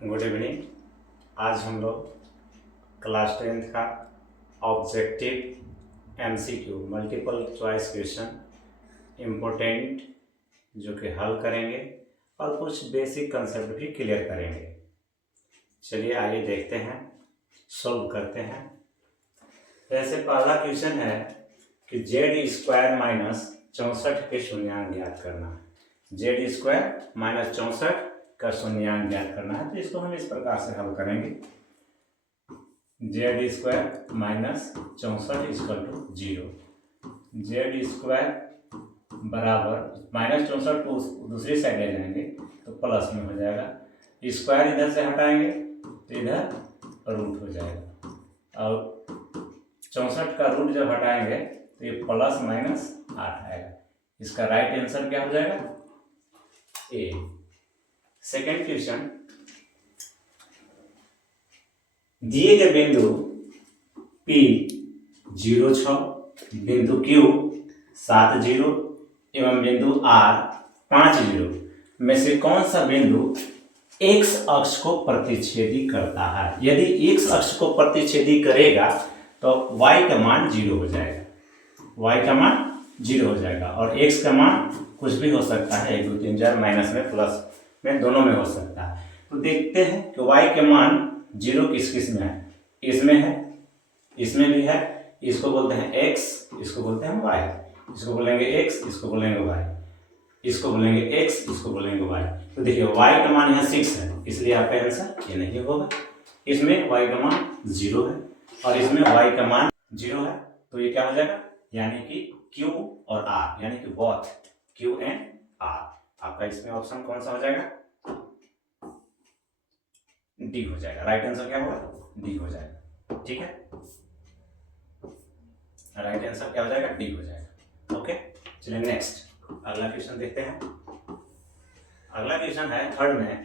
Good evening. आज हम लोग क्लास 10th का objective MCQ multiple choice question important जो कि हल करेंगे और कुछ बेसिक कंसेप्ट भी क्लियर करेंगे। चलिए आइए देखते हैं, सॉल्व करते हैं। वैसे पहला क्वेश्चन है कि जेड स्क्वायर माइनस 64 के शून्यांक ज्ञात करना। जेड स्क्वायर माइनस 64 का शून्यांक ज्ञात करना है, तो इसको हम इस प्रकार से हल करेंगे। Z square minus 64 equal to 0। Z square बराबर माइनस 64 को दूसरी साइड ले जाएंगे तो प्लस में हो जाएगा। स्क्वायर इधर से हटाएंगे तो इधर रूट हो जाएगा, और 64 का रूट जब हटाएंगे तो ये प्लस माइनस 8 आएगा। इसका राइट आंसर क्या हो जाएगा? ए। सेकेंड क्वेश्चन, दिए गए बिंदु P 0,6, बिंदु Q 7 0 एवं बिंदु R 5 0 में से कौन सा बिंदु x अक्ष को प्रतिच्छेदी करता है? यदि x अक्ष को प्रतिच्छेदी करेगा तो y का मान 0 हो जाएगा। y का मान 0 हो जाएगा और x का मान कुछ भी हो सकता है, 1 2 3 4 माइनस में प्लस में दोनों में हो सकता है। तो देखते हैं कि y के मान 0 किस किस में है। इसमें है, इसमें भी है। इसको बोलते हैं x, इसको बोलते हैं y। इसको बोलेंगे x, इसको बोलेंगे y। इसको बोलेंगे x, इसको बोलेंगे y। तो देखिए y का मान यहाँ 6 है, इसलिए आपका आंसर ये नहीं होगा। इसमें y का मान 0 है और इसमें y का मान 0 है, तो ये क्या हो जाएगा? यानी कि Q और R, यानी कि बोथ Q एंड R। आपका इसमें ऑप्शन कौन सा हो जाएगा? डी हो जाएगा। राइट आंसर क्या होगा? डी हो जाएगा। ठीक है, राइट आंसर क्या हो जाएगा? डी हो जाएगा। ओके, चलिए नेक्स्ट अगला क्वेश्चन देखते हैं। अगला क्वेश्चन है थर्ड में,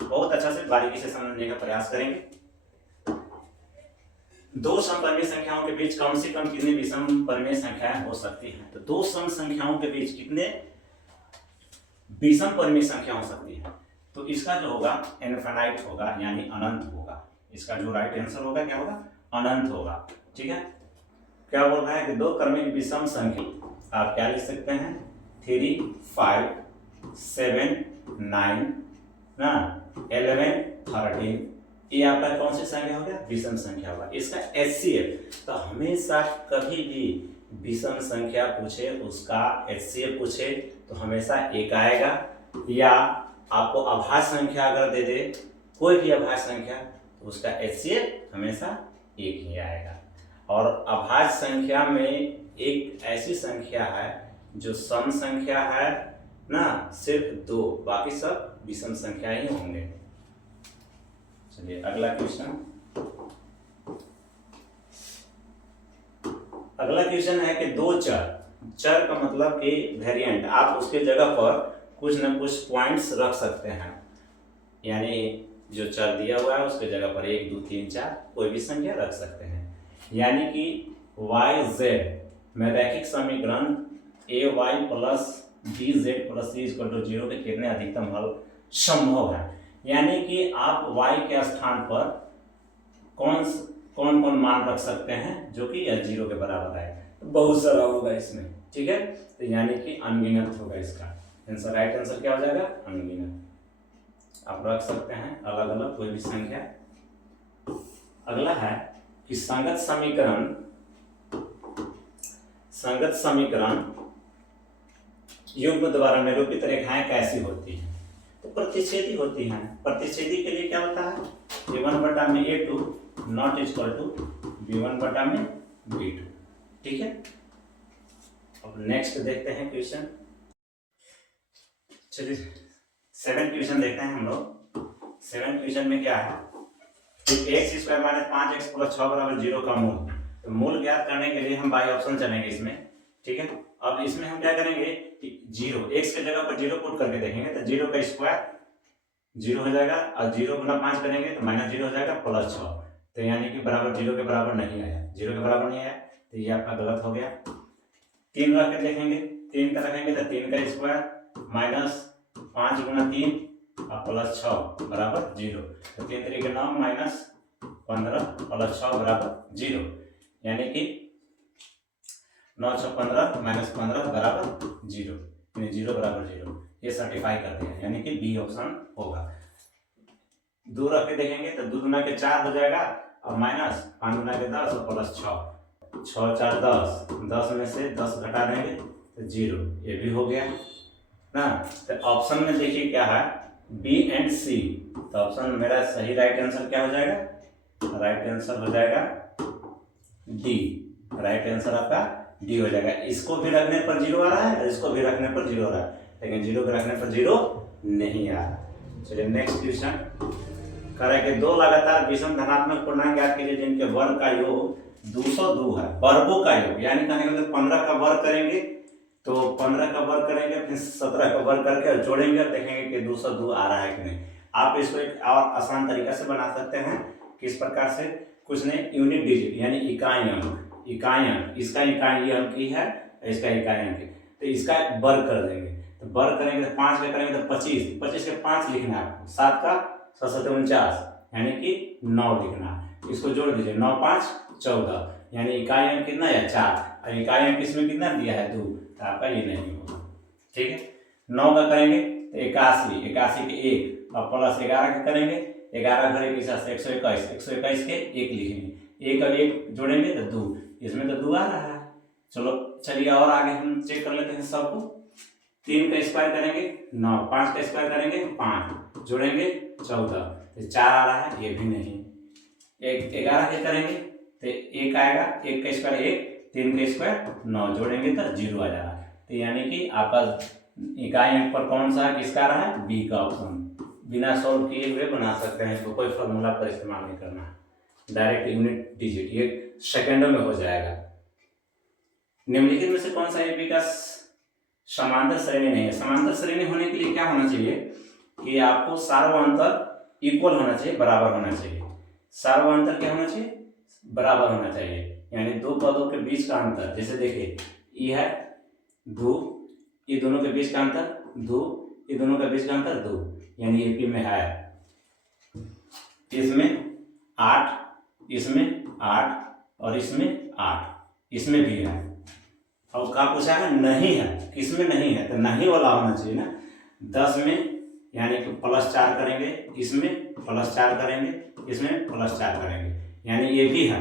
बहुत अच्छा से बारीकी से समझने का प्रयास करेंगे। दो समपरिमेय संख्याओं के बीच कम से कम कितनी विषमपरिमेय संख्याएं हो सकती हैं? तो दो सम संख्याओं के बीच कितने विषमपरिमेय संख्या हो सकती है? तो इसका जो होगा इनफिनाइट होगा, यानी अनंत होगा। इसका जो राइट आंसर होगा क्या होगा? अनंत होगा। ठीक है, क्या बोल रहा है कि दो क्रमिक विषम संख्या आप क्या लिख सकते हैं? 3 5 7 9 ना 11 13, ये आपका कौन सी संख्या हो गया? विषम संख्या होगा। इसका HCF, तो हमेशा कभी भी विषम संख्या पूछे उसका HCF पूछे तो हमेशा एक आएगा, या आपको अभाज्य संख्या अगर दे दे कोई भी अभाज्य संख्या तो उसका HCF हमेशा एक ही आएगा। और अभाज्य संख्या में एक ऐसी संख्या है जो सम संख्या है ना, सिर्फ 2, बाकी सब विषम संख्या ही होंगे। चलिए अगला क्वेश्चन। अगला क्वेश्चन है कि दो चर का मतलब कि वेरिएंट, आप उसके जगह पर कुछ न कुछ पॉइंट्स रख सकते हैं। यानी जो चर दिया हुआ है उसके जगह पर 1 2 3 4 कोई भी संख्या रख सकते हैं। यानी कि y z में रैखिक समीकरण ay plus bz plus c equal to 0 के कितने अधिकतम हल संभव है? यानी कि आप y के स्थान पर कौन कौन मान रख सकते हैं जो कि यह 0 के बराबर है? तो बहुत सारा होगा इसमें। ठीक है, तो यानी कि अनगिनत होगा इसका आंसर। राइट आंसर क्या हो जाएगा? अनगिनत। आप रख सकते हैं अलग अलग कोई भी संख्या। अगला है कि संगत समीकरण युग्म द्वारा निरूपित रेखाएं कैसी होती हैं? तो प्रतिच्छेदी होती हैं। प्रतिच्छेदी के लिए क्या होता है? a1 बटा में a2 not equal to b1 बटा में b2। ठीक है, अब नेक्स्ट देखते हैं क्वेश्चन। चलिए 7 क्वेश्चन देखते हैं हम लोग। 7 क्वेश्चन में क्या है कि x square minus 5x plus 6 बराबर 0 का मूल। तो मूल ज्ञात करने के लिए हम बाई ऑप्शन चलेंगे इसमें। ठीक है, अब इसमें हम क्या करेंगे कि 0 x के जगह पर 0 पुट करके देखेंगे तो 0 का स्क्वायर 0 हो जाएगा, और 0 गुना 5 करेंगे तो माइनस 0 हो जाएगा प्लस 6। तो यानी कि बराबर 0 के बराबर नहीं आया, 0 के बराबर नहीं आया, तो ये आपका गलत हो गया। 3 रख के देखेंगे, 3 का रखेंगे तो 3 का स्क्वायर माइनस 5 गुना 3 और प्लस 6 बराबर 0। तो 3 3 9 माइनस 15 प्लस 6 बराबर 0, यानी कि 9 6 15 माइनस 15 बराबर 0, यानी 0 बराबर 0। ये सर्टिफाई कर दिया, यानी कि बी ऑप्शन होगा। 2 रख के देखेंगे तो 2 दूना के 4 हो जाएगा और माइनस 5 दूना के 10 और प्लस 6 6 4 10, 10 में से 10 घटा देंगे तो 0, ये भी हो गया ना। तो ऑप्शन में देखिए क्या है, बी एंड सी। तो ऑप्शन मेरा सही राइट आंसर क्या हो जाएगा, राइट आंसर हो जाएगा डी। राइट आंसर आपका डी हो जाएगा। इसको भी रखने पर 0 आ रहा है और इसको भी रखने पर 0 आ रहा है, लेकिन 0 को रखने पर 0 नहीं आ रहा। चलिए नेक्स्ट क्वेश्चन करें कि 2 लगातार विषम धनात्मक पूर्णांक ज्ञात कीजिए जिनके वर्ग का योग 202 है। वर्गों का योग यानी कहने का मतलब 15 का वर्ग करेंगे तो 15 का वर्ग करेंगे, फिर 17 का वर्ग करके और जोड़ेंगे और देखेंगे कि 202 आ रहा है कि नहीं। आप इसको एक और आसान तरीका से बना सकते हैं। किस प्रकार से, कुछ नहीं, यूनिट डिजिट यानी इकाई अंक। इकाई अंक, इसका इकाई अंक ही है, इसका इकाई अंक है, तो इसका वर्ग कर देंगे। तो वर्ग करेंगे तो 5 का करेंगे तो 25, 25 के 5 लिखना है आपको, 7 का 7 49 यानी कि 9 लिखना है। इसको जोड़ दीजिए, 9 5 14, यानी इकाई अंक कितना है 4, और इकाई अंक इसमें कितना दिया है 2, तो आपका ये नहीं होगा। ठीक है, 9 का करेंगे तो 81, 81 के 1 और प्लस 11 के करेंगे, 11 घरे के हिसाब से 121, 121 के 1 लिखेंगे, 1 और 1 जोड़ेंगे तो 2, इसमें तो 2 आ रहा है। चलो चलिए और आगे हम चेक कर लेते हैं सबको। 3 का स्क्वायर करेंगे 9, 5 का स्क्वायर करेंगे 5, जोड़ेंगे 14, तो 4 आ रहा है, ये भी नहीं। 11 के करेंगे तो 1 आएगा, 1 का स्क्वायर 1, 3 का स्क्वायर 9, जोड़ेंगे तो 0 आ जा रहा है। तो यानी कि आपका इकाई अंक पर कौन सा किसका रहा है, बी का ऑप्शन। बिना सॉल्व किए हुए बना सकते हैं, तो कोई फॉर्मूला पर इस्तेमाल नहीं करना है, डायरेक्ट यूनिट डिजिट, ये सेकेंडों में हो जाएगा। निम्नलिखित में से कौन सा एबी का समांतर श्रेणी नहीं है। समांतर श्रेणी होने के लिए क्या होना चाहिए कि आपको सार्वअंतर इक्वल होना चाहिए, बराबर होना चाहिए। सार्वअंतर क्या होना चाहिए, बराबर होना चाहिए, यानी दो पदों के बीच का अंतर, जैसे देखिए ये है 2, ये दोनों के बीच का अंतर 2, ये दोनों के बीच का अंतर 2, यानी एपी में है इसमें 8, इसमें 8 और इसमें 8, इसमें भी है। और कहा पूछा है नहीं है, किसमें नहीं है, तो नहीं वाला होना चाहिए ना। 10 में यानी कि +4 करेंगे, इसमें +4 करेंगे, इसमें +4 करेंगे, यानी ये भी है।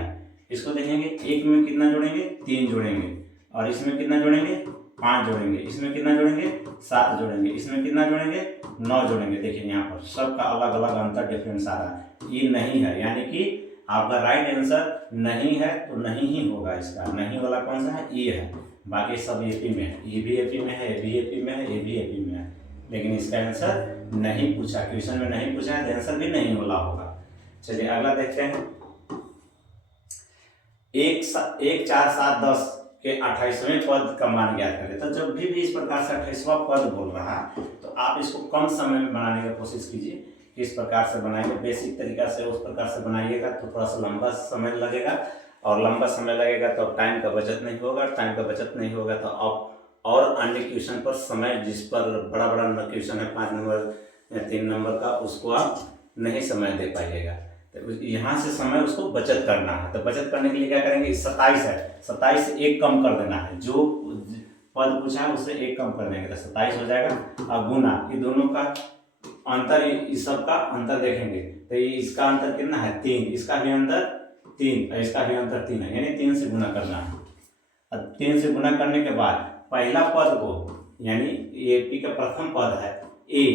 इसको देखेंगे, 1 में कितना जोड़ेंगे 3 जोड़ेंगे, और इसमें कितना जोड़ेंगे 5 जोड़ेंगे, इसमें कितना जोड़ेंगे 7 जोड़ेंगे, इसमें कितना जोड़ेंगे 9 जोड़ेंगे। देखिए यहाँ पर सबका अलग अलग अंतर डिफरेंस आ रहा है, ये नहीं है, यानी कि आपका राइट आंसर नहीं है तो नहीं ही होगा। इसका नहीं वाला कौन सा है, ये है, बाकी सब एपी में है, ये भी एपी में है, ये भी एपी में है, ये भी एपी में है, लेकिन इसका आंसर नहीं पूछा, क्वेश्चन में नहीं पूछा है तो आंसर भी नहीं वाला होगा। चलिए अगला देखते हैं। 1 4 7 10 के 28वें पद का मान ज्ञात करें। तो जब भी इस प्रकार से 28वां पद बोल रहा है तो आप इसको कम समय में बनाने की कोशिश कीजिए। किस प्रकार से बनाएंगे, बेसिक तरीका से उस प्रकार से बनाइएगा तो थोड़ा सा लंबा समय लगेगा, और लंबा समय लगेगा तो टाइम का बचत नहीं होगा, टाइम का बचत नहीं होगा तो आप और अन्य क्वेश्चन पर समय, जिस पर बड़ा बड़ा क्वेश्चन है 5 नंबर या 3 नंबर का, उसको आप नहीं समय दे पाइएगा। तो यहाँ से समय उसको बचत करना है। तो बचत करने के लिए क्या करेंगे, 27 है, 27 से 1 कम कर देना है, जो पद पूछा है उससे 1 कम कर देंगे तो 27 हो जाएगा। और गुना, ये दोनों का अंतर, इस सब का अंतर देखेंगे तो इसका अंतर कितना है 3, इसका भी अंतर 3 और इसका भी अंतर 3 है, यानी 3 से गुना करना है। और 3 से गुना करने के बाद पहला पद को, यानी एपी का प्रथम पद है ए,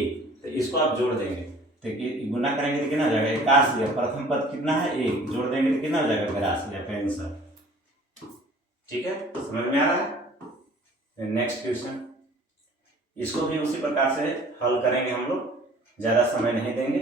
तो इसको आप जोड़ देंगे तो गुना करेंगे तो कितना हो जाएगा 81, प्रथम पद कितना है 1, जोड़ देंगे तो कितना हो जाएगा 82 आपका आंसर। ठीक है, समझ में आ रहा है। नेक्स्ट क्वेश्चन, इसको भी उसी प्रकार से हल करेंगे हम लोग, ज्यादा समय नहीं देंगे।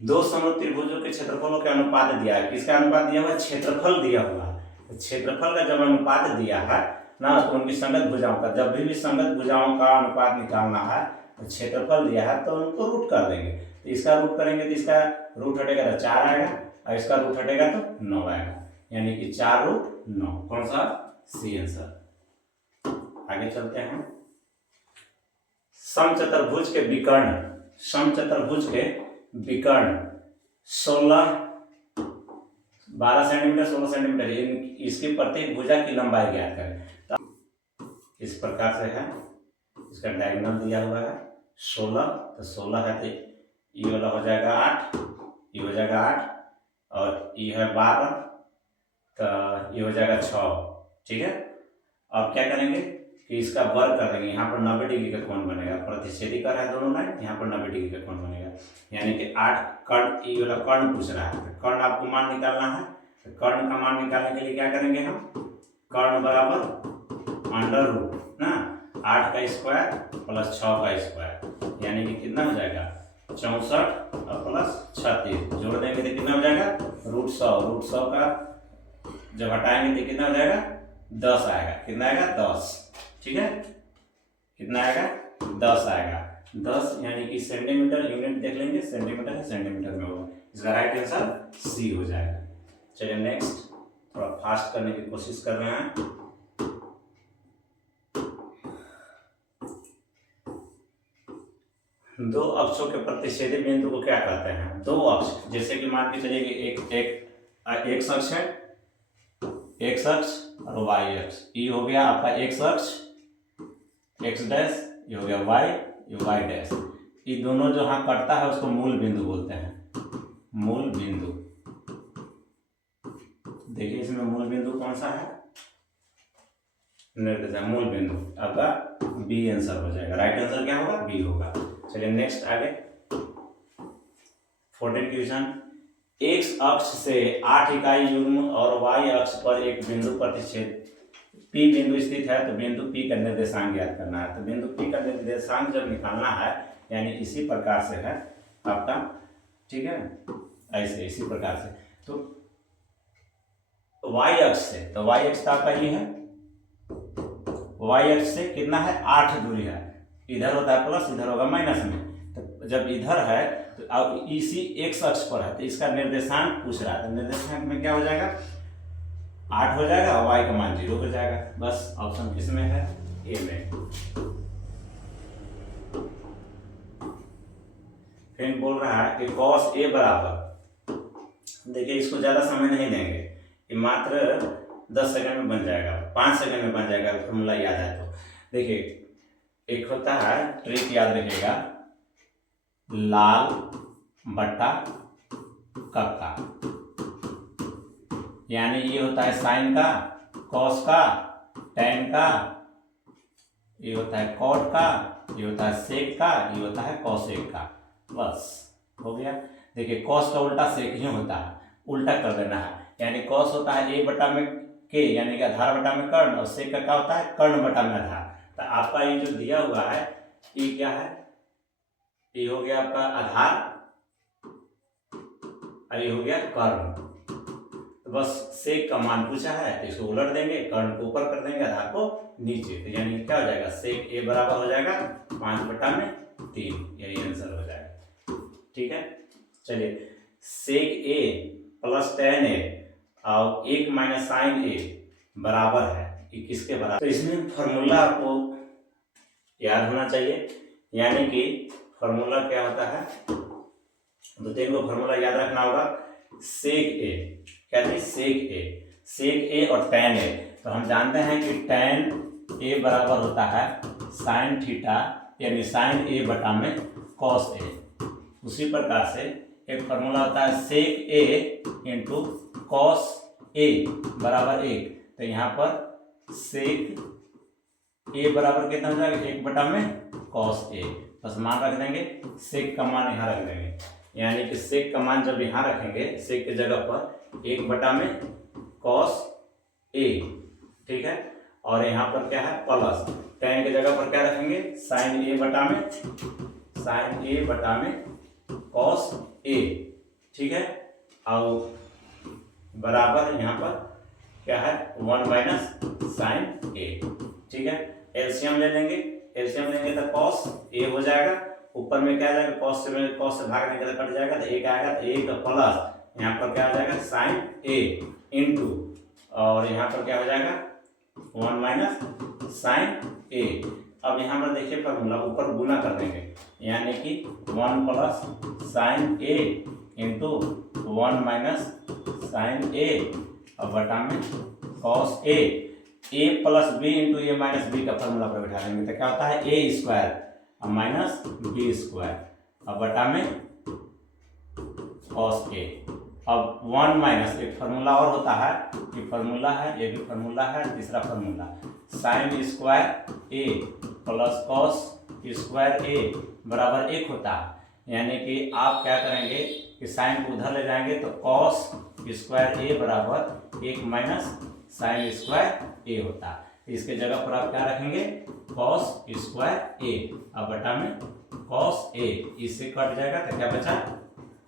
2 समरूप त्रिभुजों के क्षेत्रफलों के अनुपात दिया है। किसका अनुपात दिया हुआ है, क्षेत्रफल दिया हुआ है। क्षेत्रफल का जब अनुपात दिया है ना, तो उनकी संगत भुजाओं का, जब भी संगत भुजाओं का अनुपात निकालना है तो क्षेत्रफल दिया है तो उनको रूट कर देंगे। तो इसका रूट करेंगे तो इसका रूट हटेगा तो 4 आएगा, और इसका रूट हटेगा तो 9 आएगा, यानी कि 4√9। कौन सा, सी आंसर। आगे चलते हैं। समचतुर्भुज के विकर्ण समचतुर्भुज के विकर्ण 12 सेंटीमीटर 16 सेंटीमीटर इसकी प्रत्येक भुजा की लंबाई ज्ञात करें। तो इस प्रकार से है, इसका डायगोनल दिया हुआ है 16, तो 16 है तो ये वाला हो जाएगा 8, ये हो जाएगा 8 और ये है 12, तो ये हो जाएगा 6। ठीक है, अब क्या करेंगे कि इसका वर्ग कर देंगे। यहाँ पर 90 डिग्री का कोण बनेगा, प्रतिच्छेदी कर रहा है दोनों लाइन, यहाँ पर 90 डिग्री का कोण बनेगा, यानी कि 8 कर्ण, ये वाला कर्ण पूछ रहा है, तो कर्ण आपको मान निकालना है। तो कर्ण का मान निकालने के लिए क्या करेंगे हम, कर्ण बराबर अंडर रूट ना 8 का स्क्वायर प्लस 6 का स्क्वायर, यानी कि कितना हो जाएगा 64 और प्लस 36 जोड़ देंगे तो कितना हो जाएगा √100। √100 का जब हटाएंगे तो कितना हो जाएगा 10 आएगा। कितना आएगा 10। ठीक है, कितना आएगा 10 आएगा। 10 यानी कि सेंटीमीटर यूनिट देख लेंगे, सेंटीमीटर है, सेंटीमीटर में होगा, इसका राइट आंसर सी हो जाएगा। चलिए नेक्स्ट, थोड़ा फास्ट करने की कोशिश कर रहे हैं। दो अक्षों के प्रतिच्छेदी बिंदु को क्या कहते हैं? दो अक्ष, जैसे कि मान के चलिए कि एक अक्ष है, एक्स अक्ष और वाई अक्ष। ये हो गया आपका एक्स अक्ष एक्स डैश, ये हो गया वाई, ये वाई डैश। ये दोनों जो हाँ कटता है उसको मूल बिंदु बोलते हैं, मूल बिंदु। देखिए इसमें मूल बिंदु कौन सा है, निर्देशांक मूल बिंदु आपका बी आंसर हो जाएगा। राइट आंसर क्या होगा, बी होगा। चलिए नेक्स्ट आगे 14 क्वेश्चन। एक्स अक्ष से 8 इकाई युग्म और वाई अक्ष पर एक बिंदु प्रतिच्छेद P बिंदु स्थित है, तो बिंदु P का निर्देशांक ज्ञात करना है। तो बिंदु P का निर्देशांक जब निकालना है, यानी इसी प्रकार से है आपका, ठीक है, ऐसे इसी प्रकार से। तो वाई अक्ष से, तो वाई अक्ष का आपका ये है, वाई अक्ष से कितना है 8 दूरी है, इधर होता है प्लस, इधर होगा माइनस में। तो जब इधर है तो अब इसी एक्स अक्ष पर है, तो इसका निर्देशांक पूछ रहा है, तो निर्देशांक में क्या हो जाएगा 8 हो जाएगा और y का मान 0 हो जाएगा। बस ऑप्शन किस में है, ए में। फिर बोल रहा है कि cos a बराबर, देखिए इसको ज्यादा समय नहीं देंगे, ये मात्र 10 सेकंड में बन जाएगा, 5 सेकंड में बन जाएगा, फॉर्मूला याद है तो। देखिए एक होता है, ट्रिक याद रखिएगा, लाल बट्टा कक्का, यानी ये होता है साइन का, कॉस का, टेन का, ये होता है कॉट का, ये होता है सेक का, ये होता है कॉसेक का। बस हो गया। देखिए कॉस का उल्टा सेक ही होता है, उल्टा कर देना है, यानी कॉस होता है ए बटा में के, यानी कि आधार बटा में कर्ण, और सेक का क्या होता है कर्ण बटा में आधार। तो आपका ये जो दिया हुआ है ये क्या है, ये हो गया आपका आधार और ये हो गया कर्ण। तो बस सेक का मान पूछा है तो इसको उलट देंगे, कर्ण को ऊपर कर देंगे, आधार को नीचे, तो यानी क्या हो जाएगा सेक ए बराबर हो जाएगा 5/3, यही आंसर हो जाएगा। ठीक है, चलिए सेक ए प्लस टेन ए और 1 माइनस साइन ए बराबर है, ये किसके बराबर? तो इसमें फॉर्मूला आपको याद होना चाहिए, यानी कि फॉर्मूला क्या होता है, तो तीन को फॉर्मूला याद रखना होगा। सेक ए क्या थी, सेक ए और टेन ए। तो हम जानते हैं कि टेन ए बराबर होता है साइन थीटा, यानी साइन ए बटा में कॉस ए। उसी प्रकार से एक फॉर्मूला होता है सेक ए इंटू कॉस ए बराबर 1। तो यहाँ पर सेक ए बराबर कितना हो जाएगा 1 बटा में कॉस ए, बस मान रख देंगे, सेक का मान यहाँ रख देंगे, यानी कि सेक का मान जब यहाँ रखेंगे सेक की जगह पर 1 बटा में कॉस ए, ठीक है, और यहाँ पर क्या है प्लस, टेन की जगह पर क्या रखेंगे साइन ए बटा में कॉस ए, ठीक है, और बराबर यहाँ पर क्या है 1 माइनस साइन ए। ठीक है, एलसीएम ले लेंगे, एलसीएम लेंगे तो कॉस ए हो जाएगा, ऊपर में क्या आ जाएगा कॉस से भागने के लिए कट जाएगा तो एक आएगा, तो एक प्लस यहाँ पर क्या हो जाएगा साइन ए इंटू, और यहाँ पर क्या हो जाएगा 1 माइनस साइन ए। अब यहाँ पर देखिए फॉर्मूला ऊपर गुना कर देंगे, यानी कि 1 प्लस साइन ए इंटू 1 माइनस साइन ए और बटा में cos A plus B into A minus B का फॉर्मूला पर बैठा देंगे तो क्या होता है ए स्क्वायर और माइनस बी स्क्वायर और बटा में कॉस ए। अब 1 माइनस एक फार्मूला और होता है, ये फार्मूला है, ये भी फार्मूला है, तीसरा फार्मूला साइन स्क्वायर ए प्लस कॉस स्क्वायर ए बराबर 1 होता है। यानी कि आप क्या करेंगे कि साइन को उधर ले जाएंगे तो कॉस स्क्वायर ए बराबर 1 माइनस साइन स्क्वायर ए होता है। इसके जगह पर आप क्या रखेंगे कॉस स्क्वायर ए अब बटा में कॉस ए, इससे कट जाएगा तो क्या बचा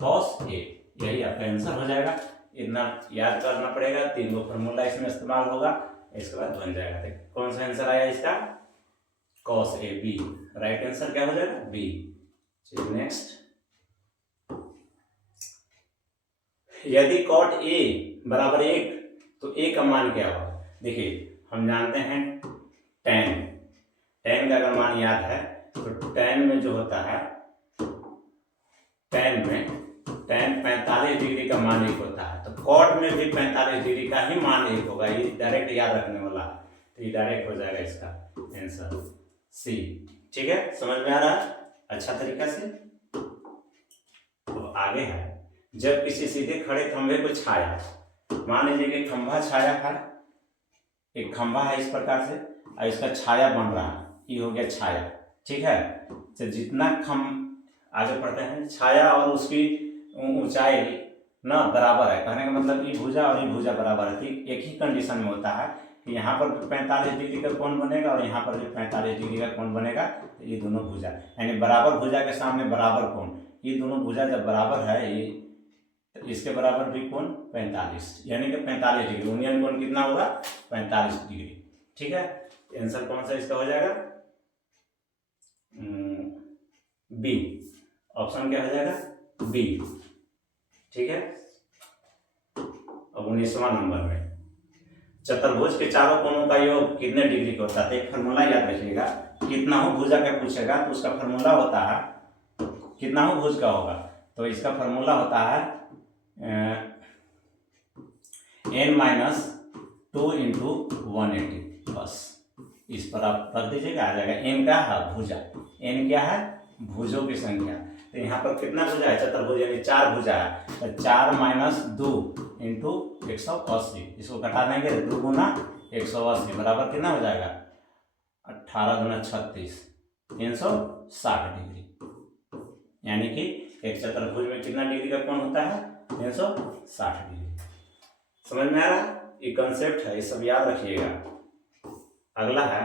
कॉस ए, यही आपका आंसर हो जाएगा। इतना याद करना पड़ेगा, 3 फॉर्मूला इसमें इस्तेमाल होगा, इसके बाद बन जाएगा। तो कौन सा आंसर आया इसका cos A B, right answer क्या हो जाएगा बी। चलिए नेक्स्ट, यदि कॉट ए बराबर 1 तो ए का मान क्या होगा। देखिए हम जानते हैं tan का अगर मान याद है तो tan में जो होता है tan 45 डिग्री का मान 1 होता है, तो कॉट में भी 45 डिग्री का ही मान 1 होगा। ये डायरेक्ट याद रखने वाला है, तो ये डायरेक्ट हो जाएगा इसका आंसर सी। ठीक है, समझ में आ रहा है अच्छा तरीका से। तो आगे है, जब किसी सीधे खड़े खंभे को छाया, मान लीजिए कि खंभा छाया है, एक खंभा है इस प्रकार से और इसका छाया बन रहा है, ये हो गया छाया। ठीक है, तो जितना आगे पढ़ते हैं, छाया और उसकी ऊंचाई ना बराबर है, कहने का मतलब ये भुजा और ये भुजा बराबर है। ठीक एक ही कंडीशन में होता है कि यहाँ पर 45 डिग्री का कोण बनेगा और यहाँ पर भी 45 डिग्री का कोण बनेगा, तो ये दोनों भुजा यानी बराबर भुजा के सामने बराबर कोण, ये दोनों भुजा जब बराबर है, ये इसके बराबर भी कोण 45 यानी कि 45 डिग्री, यूनियन कोण कितना होगा 45 डिग्री। ठीक है, आंसर कौन सा इसका हो जाएगा बी, ऑप्शन क्या हो जाएगा बी। ठीक है, अब 19वां नंबर में, चतुर्भुज के चारों कोणों का योग कितने डिग्री का होता है। एक फार्मूला याद रखिएगा, कितना हो भुजा का पूछेगा तो उसका फार्मूला होता है कितना हो भुज का होगा, तो इसका फार्मूला होता है n-2 इंटू 180। बस इस पर आप रख दीजिएगा, आ जाएगा। n क्या है भुजा, n क्या है भुजों की संख्या। तो यहाँ पर कितना भुजा है चतुर्भुज यानी 4 भुजा है, तो 4 - 2 इंटू 180, इसको घटा देंगे 2 गुना 180 बराबर कितना हो जाएगा 18 दूना 36, 360 डिग्री। यानी कि एक चतुर्भुज में कितना डिग्री का कोण होता है 360 डिग्री। समझ में आ रहा है, ये कंसेप्ट है, ये सब याद रखिएगा। अगला है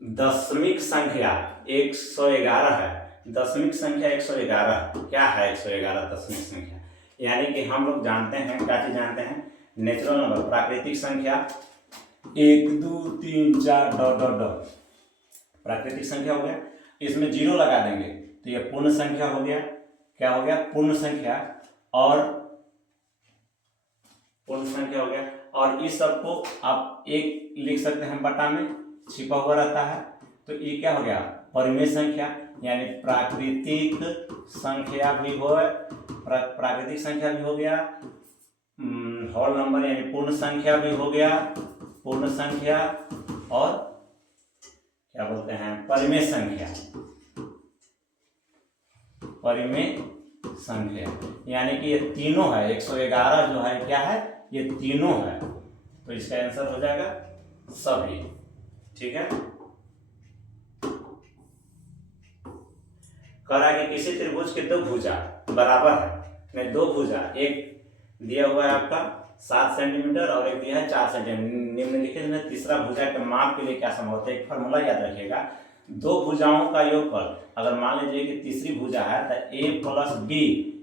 दशमिक संख्या 111 है। दशमिक संख्या 111 क्या है 111 दशमिक संख्या, यानी कि हम लोग जानते हैं क्या चीज जानते हैं, नेचुरल नंबर प्राकृतिक संख्या 1 2 3 4 डॉट डॉट डॉट प्राकृतिक संख्या हो गया, इसमें 0 लगा देंगे तो ये पूर्ण संख्या हो गया। क्या हो गया पूर्ण संख्या, और पूर्ण संख्या हो गया। और इस सब को आप 1 लिख सकते हैं, बटा में छिपा हुआ रहता है, तो ये क्या हो गया परिमेय संख्या, यानी प्राकृतिक संख्या भी हो, प्राकृतिक संख्या भी हो गया, होल नंबर यानी पूर्ण संख्या भी हो गया, पूर्ण संख्या, और क्या बोलते हैं परिमेय संख्या, परिमेय संख्या, यानी कि ये तीनों है। 111 जो है क्या है ये तीनों है, तो इसका आंसर हो जाएगा सभी। ठीक है, कह रहा है कि किसी त्रिभुज के 2 भुजा बराबर है, 2 भुजा, एक दिया हुआ है आपका 7 सेंटीमीटर और एक दिया है 4 सेंटीमीटर। निम्नलिखित में तीसरा भुजा के माप के लिए क्या संभव है। एक फार्मूला याद रखिएगा, 2 भुजाओं का योगफल, अगर मान लीजिए कि तीसरी भुजा है तो a + b,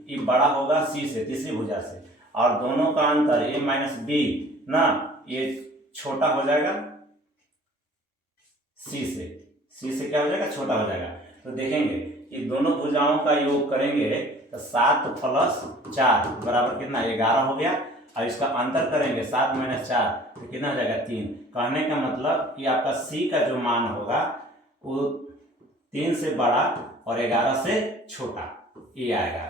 ये बड़ा होगा c से, तीसरी भुजा से, और दोनों का अंतर a - b ना, ये छोटा हो जाएगा c से क्या हो जाएगा छोटा हो जाएगा। तो देखेंगे ये दोनों भुजाओं का योग करेंगे तो 7 + 4 बराबर कितना 11 हो गया, और इसका अंतर करेंगे 7 - 4 तो कितना हो जाएगा 3। कहने का मतलब कि आपका सी का जो मान होगा वो 3 से बड़ा और 11 से छोटा ये आएगा।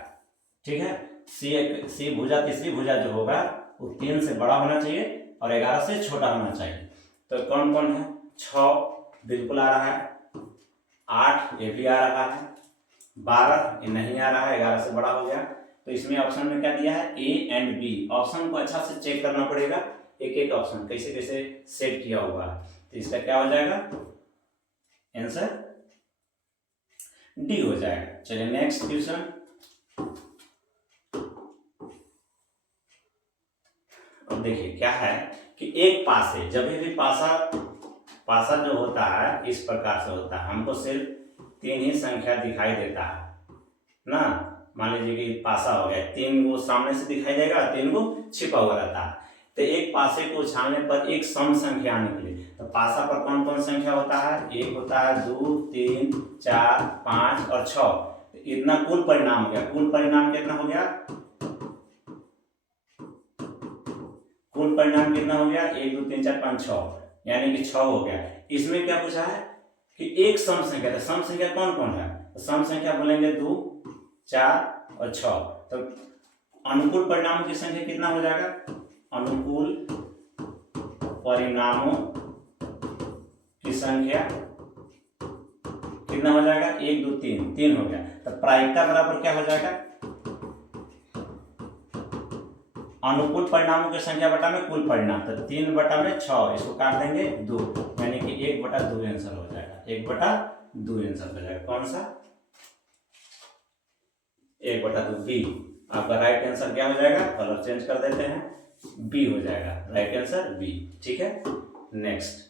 ठीक है, सी भुजा तीसरी भुजा जो होगा वो 3 से बड़ा होना चाहिए और 11 से छोटा होना चाहिए। तो कौन कौन है? 6 बिल्कुल आ रहा है, 8 ये भी आ रहा है, 12 ये नहीं आ रहा है, 11 से बड़ा हो गया। तो इसमें ऑप्शन में क्या दिया है? A and B. ऑप्शन को अच्छा से चेक करना पड़ेगा, एक एक ऑप्शन कैसे कैसे सेट किया हुआ है। तो इसका क्या हो जाएगा? आंसर डी हो जाएगा। चलिए नेक्स्ट क्वेश्चन। अब देखिए क्या है कि एक पासे, जब भी पासा जो होता है इस प्रकार से होता है, हमको सिर्फ 3 ही संख्या दिखाई देता है ना। मान लीजिए कि पासा हो गया, 3 वो सामने से दिखाई देगा, 3 को छिपा हुआ रहता है। तो एक पासे को उछालने पर एक सम संख्या निकले, तो पासा पर कौन कौन संख्या होता है? 1 होता है, 2, 3, 4, 5 और 6। तो इतना कुल परिणाम हो गया। कुल परिणाम कितना हो गया? कुल परिणाम कितना हो गया? 1, 2, 3, 4, 5, 6, यानी कि 6 हो गया। इसमें क्या पूछा है कि एक सम संख्या, तो सम संख्या कौन कौन है? तो सम संख्या बोलेंगे 2, 4 और 6। तो अनुकूल परिणामों की संख्या कितना हो जाएगा? अनुकूल परिणामों की संख्या कितना हो जाएगा? 1, 2, 3, 3 हो गया। तो प्रायिकता बराबर क्या हो जाएगा? अनुकूल परिणामों की संख्या बटा में कुल परिणाम। तो 3 बटा में 6, इसको काट देंगे 2, यानी कि 1 बटा 2 आंसर हो जाएगा। 1 बटा 2 आंसर हो जाएगा। कौन सा? 1 बटा 2 बी। आपका राइट आंसर क्या हो जाएगा? कलर चेंज कर देते हैं, बी हो जाएगा। Right answer B. ठीक है, नेक्स्ट।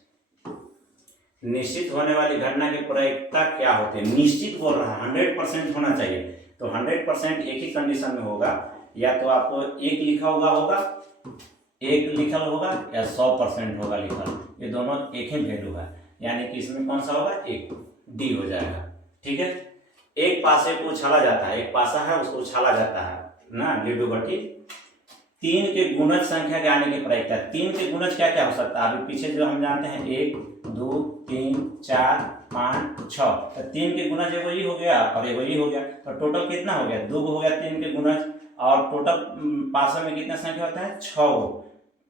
निश्चित होने वाली घटना की प्रायिकता क्या होती है? निश्चित बोल रहा है, 100% होना चाहिए। तो 100% एक ही कंडीशन में होगा, या तो आपको 1 लिखा होगा 1 लिखल होगा, या 100% होगा लिखल। ये दोनों एक ही वैल्यू है, यानी कि इसमें कौन सा होगा? 1, डी हो जाएगा। ठीक है, एक पासे को उछाला जाता है, एक पासा है उसको उछाला जाता है ना, लीडो बट्टी। 3 के गुणज संख्या के आने की प्रायिकता। 3 के गुणज क्या क्या हो सकता है? अभी पीछे जो हम जानते हैं 1, 2, 3, 4, 5, 6। तो 3 के गुणज एगो ये हो गया और एगो ये हो गया, तो टोटल कितना हो गया? 2 हो गया 3 के गुणज। और टोटल पासा में कितना संख्या होता है? 6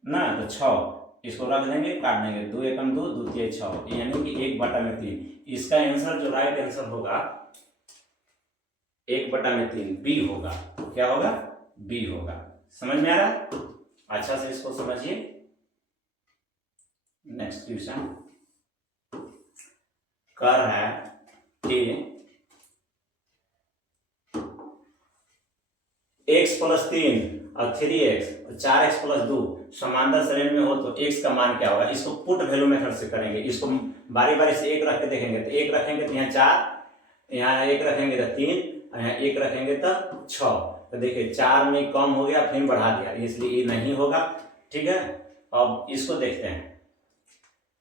ना। तो 6 इसको रख देंगे, काट देंगे, 2 एकम 2, 2 तिया 6, यानी कि 1 बटा में 3। इसका आंसर जो राइट आंसर होगा 1 बटा में 3 बी होगा। क्या होगा? बी होगा। समझ में आ रहा है? अच्छा से इसको समझिए। नेक्स्ट क्वेश्चन कर है कि x + 3 और 3x और 4x + 2 समांतर श्रेणी में हो तो x का मान क्या होगा? इसको पुट वैल्यू मेथड से करेंगे। इसको बारी बारी से 1 रख के देखेंगे। तो 1 रखेंगे तो यहाँ 4, यहाँ 1 रखेंगे तो 3, यहाँ 1 रखेंगे तो 6। तो देखिए 4 में कम हो गया, फिर बढ़ा दिया, इसलिए ये नहीं होगा। ठीक है, अब इसको देखते हैं,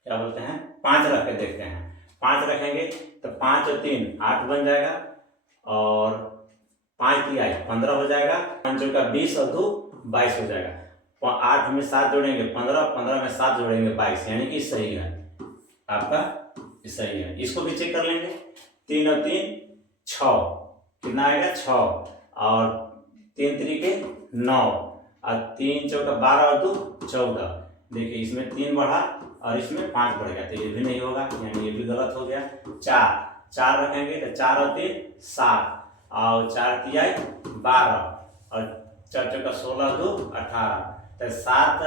क्या बोलते हैं? 5 रख के देखते हैं। 5 रखेंगे तो 5 और 3 8 बन जाएगा, और 5 तिया 15 हो जाएगा, 5 का 20 और 2 22 हो जाएगा। 8 में 7 जोड़ेंगे 15, 15 में 7 जोड़ेंगे 22, यानी कि सही है आपका, सही है। इसको भी चेक कर लेंगे। 3 और 3 6, कितना आएगा? 6, और 3 त्रिके 9, और 3 चौका 12 और 2 14। देखिए इसमें 3 बढ़ा और इसमें 5 बढ़ गया, तो ये भी नहीं होगा, यानी ये भी गलत हो गया। 4 रखेंगे तो 4 और 3 7, और 4 तिया 12, और 4 चौका 16 2 18। तो 7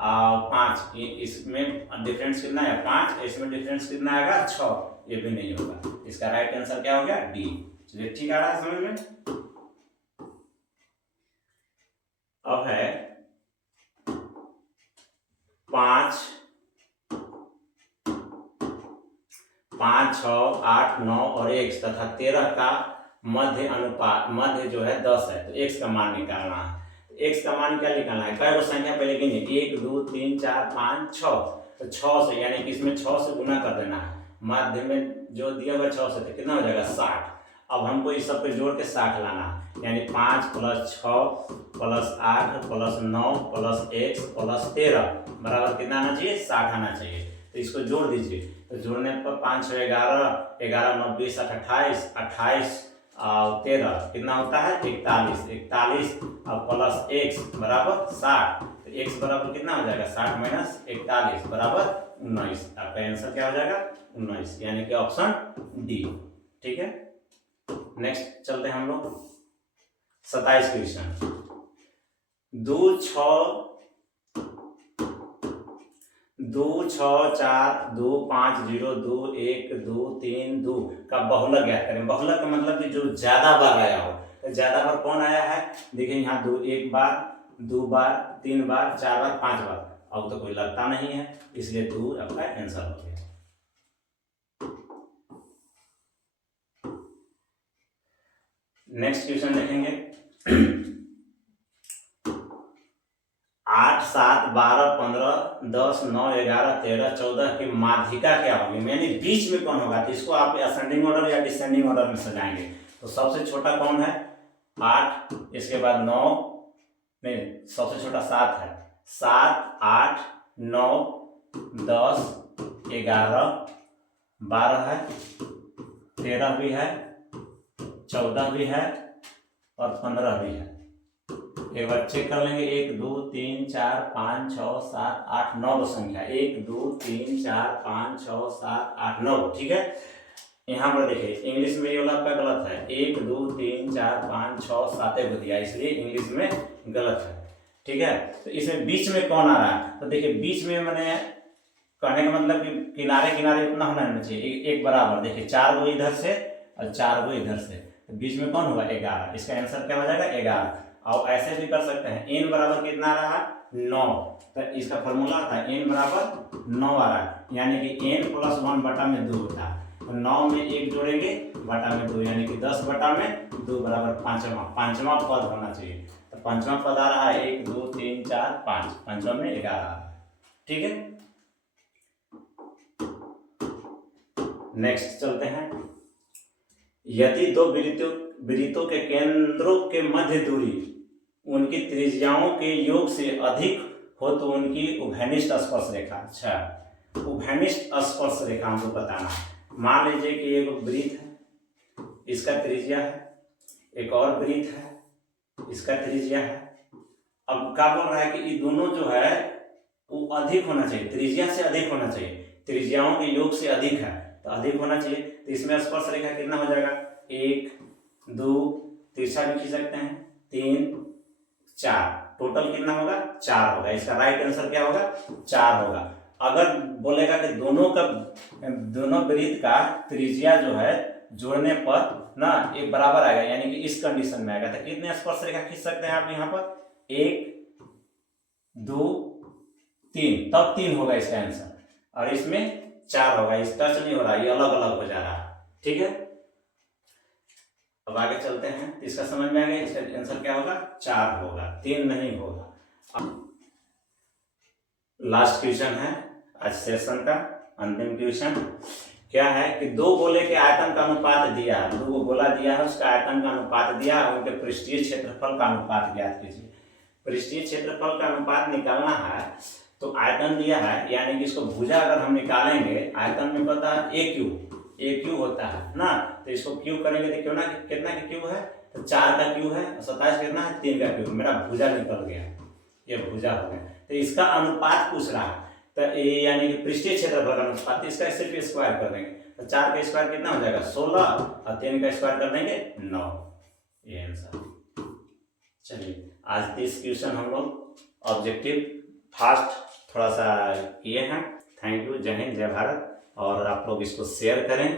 और 5, इसमें डिफरेंस कितना है? 5, इसमें डिफरेंस कितना आएगा? 6। ये भी नहीं होगा। इसका राइट आंसर क्या हो गया? डी। चलिए ठीक आ रहा है समझ में? अब है 5, 6, 8, 9 और x तथा 13 का मध्य अनुपात, मध्य जो है 10 है, तो x का मान निकालना है। x का मान क्या निकालना है? कई संख्या पहले गिनिए, 1, 2, 3, 4, 5, 6। तो 6 से, यानी कि इसमें 6 से गुना कर देना है। मध्य में जो दिया हुआ 6 से, तो कितना हो जाएगा? 60, अब हमको इस सब पे जोड़ के 60 लाना है, यानी 5 + 6 + 8 + 9 + x + 13 बराबर कितना आना चाहिए? 60 आना चाहिए। तो इसको जोड़ दीजिए, तो जोड़ने पर 5 6 11 11 9 20 28 28 और 13 कितना होता है? 41 41 और प्लस x बराबर 60। तो x बराबर कितना हो जाएगा? 60 - 41 बराबर 19। आपका आंसर क्या हो जाएगा? 19, यानी कि ऑप्शन डी। ठीक है, नेक्स्ट चलते हैं हम लोग 27 क्वेश्चन। 2 6 4 2 5 0 2 1 2 3 2 का बहुलक ज्ञात करें। बहुलक का मतलब कि जो ज्यादा बार आया हो। तो ज्यादा बार कौन आया है? देखिए यहाँ 2 1 बार 2 बार 3 बार 4 बार 5 बार। अब तो कोई लगता नहीं है, इसलिए 2 आपका आंसर हो गया। नेक्स्ट क्वेश्चन देखेंगे 8 7 12 15 10 9 11 13 14 की माध्यिका क्या होगी, यानी बीच में कौन होगा? तो इसको आप असेंडिंग ऑर्डर या डिसेंडिंग ऑर्डर में सजाएंगे। तो सबसे छोटा कौन है? 8, इसके बाद 9, नहीं सबसे छोटा 7 है। 7 8 9 10 11 12 है, 13 भी है, 14 भी है और 15 भी है। एक बार चेक कर लेंगे। 1 2 3 4 5 6 7 8 9 संख्या। 1 2 3 4 5 6 7 8 9। ठीक है, यहाँ पर देखिए इंग्लिश में ये वाला आपका गलत है। 1 2 3 4 5 6 7 को दिया, इसलिए इंग्लिश में गलत है। ठीक है, तो इसमें बीच में कौन आ रहा है? तो देखिए बीच में मैंने कहने का मतलब कि किनारे किनारे उतना होना चाहिए, एक बराबर। देखिए 4 गो इधर से और 4 गो इधर से, तो बीच में कौन होगा? 11। इसका आंसर क्या हो जाएगा? 11। और ऐसे भी कर सकते हैं, n बराबर कितना रहा? 9। तो इसका फॉर्मूला था n बराबर 9 आ रहा है, यानी कि n + 1 बटा में 2 होता है। तो 9 में 1 जोड़ेंगे बटा में 2, यानी कि 10 बटा में 2 बराबर 5वां पद होना चाहिए। तो 5वां पद आ रहा है 1 2 3 4 5, 5वां में 11 आ रहा है। ठीक है, नेक्स्ट चलते हैं। यदि दो वृत्तों के केंद्रों के मध्य दूरी उनकी त्रिज्याओं के योग से अधिक हो तो उनकी उभयनिष्ठ स्पर्श रेखा। अच्छा, उभयनिष्ठ स्पर्श रेखा हमको बताना है। मान लीजिए कि एक वृत्त है, इसका त्रिज्या है, एक और वृत्त है, इसका त्रिज्या है। अब क्या बोल रहा है कि ये दोनों जो है वो अधिक होना चाहिए, त्रिज्या से अधिक होना चाहिए, त्रिज्याओं के योग से अधिक है, तो अधिक होना चाहिए। तो इसमें स्पर्श रेखा कितना हो जाएगा? 1 2, तिरछा भी खींच सकते हैं, 3 4, टोटल कितना होगा? 4 होगा। इसका राइट आंसर क्या होगा? 4 होगा। अगर बोलेगा कि दोनों वृत्त का त्रिज्या जो है जोड़ने पर ना एक बराबर आएगा, यानी कि इस कंडीशन में आएगा, तो कितने स्पर्श रेखा खींच सकते हैं आप यहाँ पर? 1 2 3, तब 3 होगा इसका आंसर, और इसमें 4 होगा। इस टच नहीं हो रहा, ये अलग अलग हो जा रहा है। ठीक है, अब आगे चलते हैं। इसका समझ में आ गया, इसका आंसर क्या होगा? 4 होगा, 3 नहीं होगा। अब लास्ट क्वेश्चन है आज सेशन का, अंतिम क्वेश्चन। क्या है कि दो गोले के आयतन का अनुपात दिया है, दो गोला दिया है, उसका आयतन का अनुपात दिया है, उनके पृष्ठीय क्षेत्रफल का अनुपात ज्ञात कीजिए। पृष्ठीय क्षेत्रफल का अनुपात निकालना है तो आयतन दिया है, यानी कि इसको भुजा अगर हम निकालेंगे, आयतन में पता है ए क्यू होता है ना, तो इसको क्यू करेंगे तो क्यों ना कितना का क्यू है? तो 4 का क्यू है, 27 कितना है? 3 का क्यू। मेरा भुजा निकल गया, ये भुजा हो गया। तो इसका अनुपात पूछ रहा है, तो ये यानी कि पृष्ठीय क्षेत्रफल का अनुपात, इसका सिर्फ स्क्वायर कर देंगे। तो 4 का स्क्वायर कितना हो जाएगा? 16, और 3 का स्क्वायर कर देंगे 9। ये आंसर। चलिए, आज 30 क्वेश्चन हम लोग ऑब्जेक्टिव फास्ट थोड़ा सा किए हैं। थैंक यू, जय हिंद, जय भारत। और आप लोग इसको शेयर करें